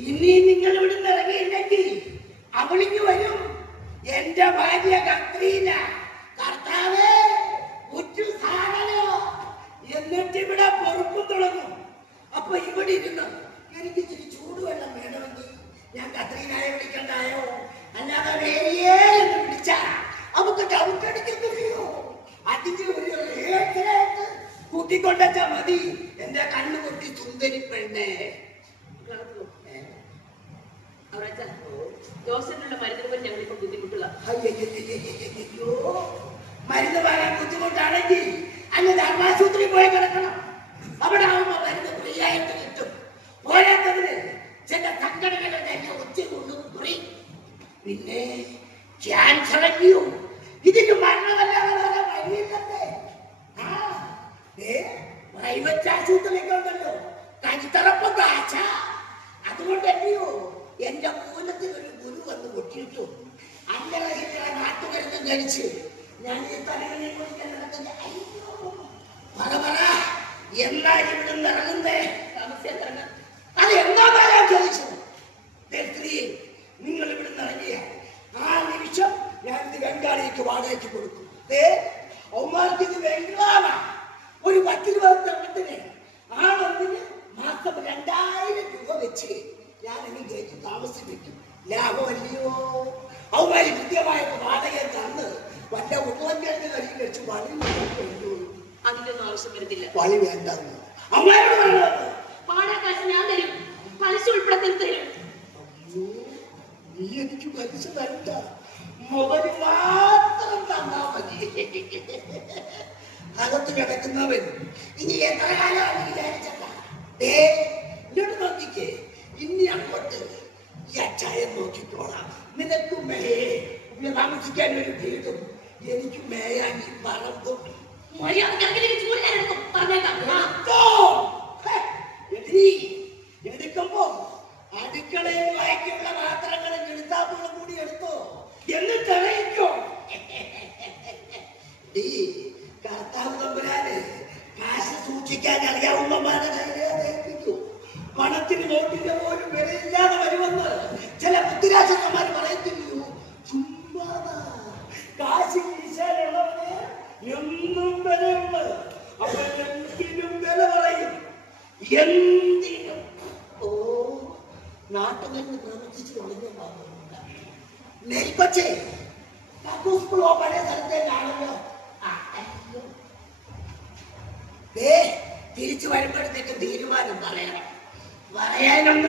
ഇനി നിങ്ങൾ ഇവിടുന്ന് ഇറങ്ങിയില്ലെങ്കിൽ അവളിഞ്ഞു വരും. എന്റെ ഭാര്യ കത്രീന. കർത്താവേ, ഉറ്റു സാധനോ. എന്നിട്ട് ഇവിടെ പൊറുപ്പും തുടങ്ങും. അപ്പൊ ഇവിടെ ഇരുന്ന് എനിക്ക് ഇച്ചിരി ചൂടുവെള്ളം വേണമെങ്കിൽ ഞാൻ കത്രീനായെ വിളിക്കണ്ടായോ? അല്ലാതെ വേരിയേ എന്ന് വിളിച്ചാ നമുക്ക് ചവിട്ടടിക്കത്തില്ലയോ? അതിന്റെ ഒരു റേറ്റിലേക്ക് കൂട്ടിക്കൊണ്ടാ മതി. എന്റെ കണ്ണു പൊട്ടി സുന്ദരി പെണ്ണേ. മരുന്ന് വാങ്ങാൻ ബുദ്ധിമുട്ടാണെങ്കിൽ അങ്ങ് ധർമാശുപത്രി പോയി കിടക്കണം. അവിടെ ആവുമ്പോ മരുന്ന് ഫ്രീ ആയിട്ട് കിട്ടും. പോരാത്തതിന് ചില സംഘടനകളുടെ ഒച്ച കൊണ്ടും കുറി. പിന്നെ ക്യാൻസർ അല്ലയോ, ഇതിന് മരണമല്ലാതെ വേറെ വഴിയില്ലല്ലേ? പ്രൈവറ്റ് ആശുപത്രിയൊക്കെ ഉണ്ടല്ലോ, കഴുത്തറപ്പം കാച്ച. അതുകൊണ്ടല്ലയോ എന്റെ മൂലത്തിൽ ഒരു ഗുരു വന്ന് പൊട്ടിയിട്ടു. അങ്ങനെ നാട്ടുമരുന്നും കഴിച്ച് ഞാൻ ഈ തലകളിൽ കുടിക്കാൻ നടക്കുന്ന. അയ്യോ, പറ എന്നാ ഇവിടുന്ന് ഇറങ്ങുന്നേ? അത് എന്നാ ഞാൻ ചോദിച്ചത്. നിങ്ങൾ ഇവിടുന്ന് ഇറങ്ങിയ ആ നിമിഷം ഞാൻ ഇത് ബംഗാളിക്ക് വാടകയ്ക്ക് കൊടുക്കും. അവന്മാർക്ക് ഇത് ബംഗ്ലാവാ. ഒരു 10 രൂപത്തിന് ആ വന്നിന് മാസം 2000 രൂപ വെച്ച് ഞാൻ ഇനി കേട്ട് താമസിപ്പിക്കും. ലാഭമല്ലയോ? അവന്മാര് കൃത്യമായ വാടക തന്ന് വല്ല ഉരുളങ്കിഴങ്ങ് കറി വെച്ച് വളി കൊണ്ടു. അതിലൊന്നും ആവശ്യം വരുന്നില്ല. വളി വേണ്ടെന്ന് അമ്മയോട് പറയുന്നത്. വാടകക്കാശ് ഞാൻ തരും, പലിശ ഉൾപ്പെടെ തരും. നീ എനിക്ക് പലിശ തരണ്ട, മുതല് മാത്രം തന്നാ മതി. അകത്ത് കിടക്കുന്നവൻ ഇനി എത്ര കാലം വിചാരിച്ചല്ല. ഇങ്ങോട്ട് നോക്കിക്കേ, ഇനി അങ്ങോട്ട് ഈ അച്ചായം നോക്കിക്കോളാം. നിനക്ക് താമസിക്കാൻ ഒരു വീടും എനിക്ക് മേയാൻ ഈ പറമ്പും. എടുക്കുമ്പോ അടുക്കളയിൽ വായിക്കുള്ള പാത്രങ്ങളും കിടത്താപ്പുകളും കൂടി എടുത്തോ, എന്നിട്ട് അറിയിക്കോ. കർത്താവ് തമ്പുരാന് കാശ് സൂക്ഷിക്കാൻ അറിയാവുന്നമാരെ ഏൽപ്പിക്കൂ. പണത്തിന് നോട്ടിന്റെ പോലും വിലയില്ലാതെ വരുമെന്ന് ചില ബുദ്ധിരാജന്മാർ പറയത്തില്ലയോ? ചുമ്മാ കാശ് കീശാനുള്ളവന് എന്നും വിലയുണ്ട്. അപ്പൊ എന്തിനും വില പറയും, എന്തിനും. ഓ, നാട്ടുകാരിന് പ്രവർത്തിച്ചു തുടങ്ങിയ നെയ്ക്കൊച്ചേ പഴയ സ്ഥലത്തേക്കാണല്ലോ. തിരിച്ചു വരുമ്പോഴത്തേക്ക് തീരുമാനം പറയണം. പറയാനൊന്നും